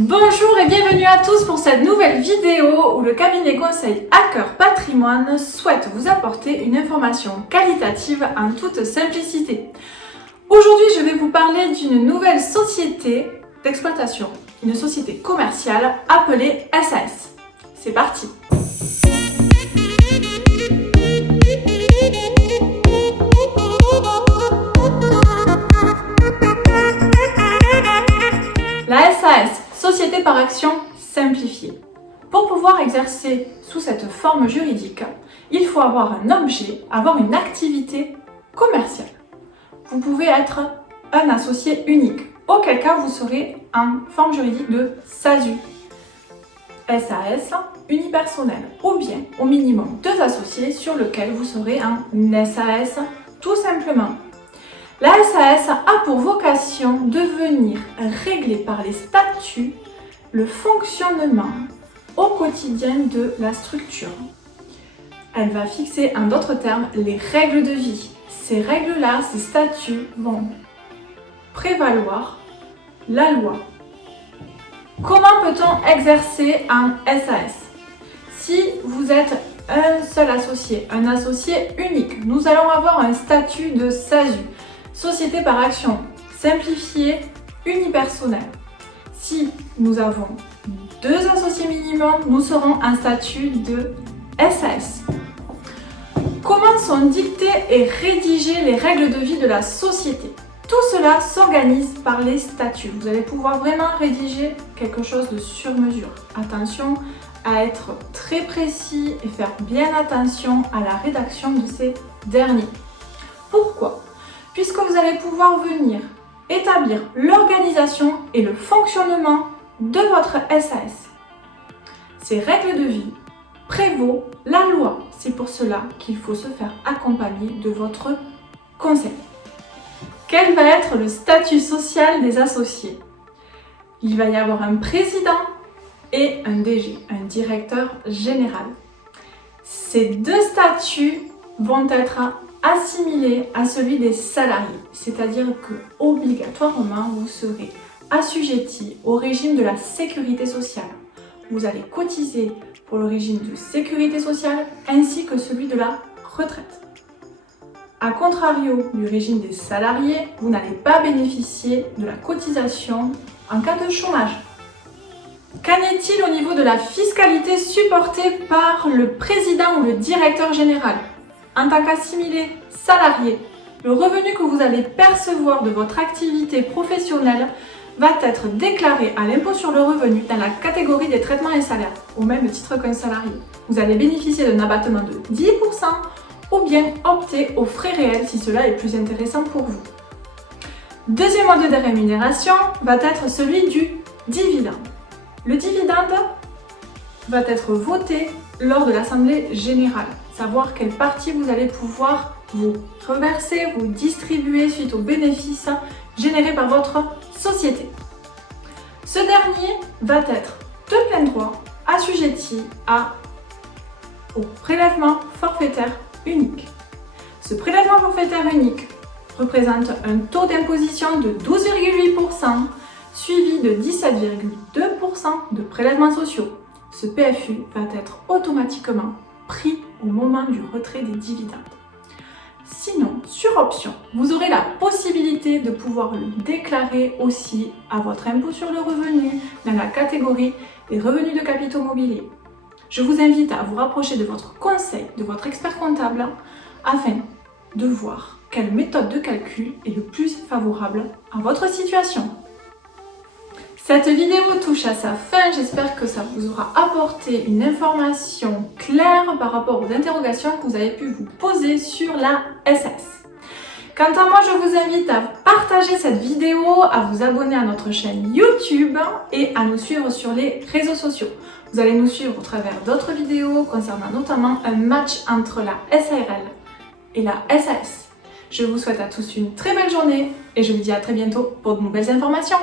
Bonjour et bienvenue à tous pour cette nouvelle vidéo où le cabinet conseil Hacker Patrimoine souhaite vous apporter une information qualitative en toute simplicité. Aujourd'hui, je vais vous parler d'une nouvelle société d'exploitation, une société commerciale appelée SAS. C'est parti! La SAS, Société par action simplifiée. Pour pouvoir exercer sous cette forme juridique, il faut avoir un objet, avoir une activité commerciale. Vous pouvez être un associé unique, auquel cas vous serez en forme juridique de SASU, SAS unipersonnel, ou bien au minimum 2 associés sur lequel vous serez un SAS tout simplement. La SAS a pour vocation de venir régler par les statuts le fonctionnement au quotidien de la structure. Elle va fixer en d'autres termes les règles de vie. Ces règles-là, ces statuts vont prévaloir la loi. Comment peut-on exercer un SAS? Si vous êtes un seul associé, un associé unique, nous allons avoir un statut de SASU. Société par action simplifiée unipersonnelle. Si nous avons 2 associés minimum, nous serons un statut de SAS. Comment sont dictées et rédigées les règles de vie de la société? Tout cela s'organise par les statuts. Vous allez pouvoir vraiment rédiger quelque chose de sur mesure. Attention à être très précis et faire bien attention à la rédaction de ces derniers. Pourquoi? Puisque vous allez pouvoir venir établir l'organisation et le fonctionnement de votre SAS. Ces règles de vie prévaut la loi. C'est pour cela qu'il faut se faire accompagner de votre conseil. Quel va être le statut social des associés? Il va y avoir un président et un DG, un directeur général. Ces 2 statuts vont être assimilé à celui des salariés, c'est-à-dire que obligatoirement vous serez assujetti au régime de la sécurité sociale. Vous allez cotiser pour le régime de sécurité sociale ainsi que celui de la retraite. A contrario du régime des salariés, vous n'allez pas bénéficier de la cotisation en cas de chômage. Qu'en est-il au niveau de la fiscalité supportée par le président ou le directeur général? En tant qu'assimilé salarié, le revenu que vous allez percevoir de votre activité professionnelle va être déclaré à l'impôt sur le revenu dans la catégorie des traitements et salaires, au même titre qu'un salarié. Vous allez bénéficier d'un abattement de 10% ou bien opter aux frais réels si cela est plus intéressant pour vous. Deuxième mode de rémunération va être celui du dividende. Le dividende va être voté lors de l'assemblée générale. Savoir quelle partie vous allez pouvoir vous reverser, vous distribuer suite aux bénéfices générés par votre société. Ce dernier va être de plein droit assujetti au prélèvement forfaitaire unique. Ce prélèvement forfaitaire unique représente un taux d'imposition de 12,8% suivi de 17,2% de prélèvements sociaux. Ce PFU va être automatiquement pris au moment du retrait des dividendes. Sinon, sur option, vous aurez la possibilité de pouvoir le déclarer aussi à votre impôt sur le revenu dans la catégorie des revenus de capitaux mobiliers. Je vous invite à vous rapprocher de votre conseil, de votre expert comptable, afin de voir quelle méthode de calcul est le plus favorable à votre situation. Cette vidéo touche à sa fin, j'espère que ça vous aura apporté une information claire par rapport aux interrogations que vous avez pu vous poser sur la SAS. Quant à moi, je vous invite à partager cette vidéo, à vous abonner à notre chaîne YouTube et à nous suivre sur les réseaux sociaux. Vous allez nous suivre au travers d'autres vidéos concernant notamment un match entre la SARL et la SAS. Je vous souhaite à tous une très belle journée et je vous dis à très bientôt pour de nouvelles informations.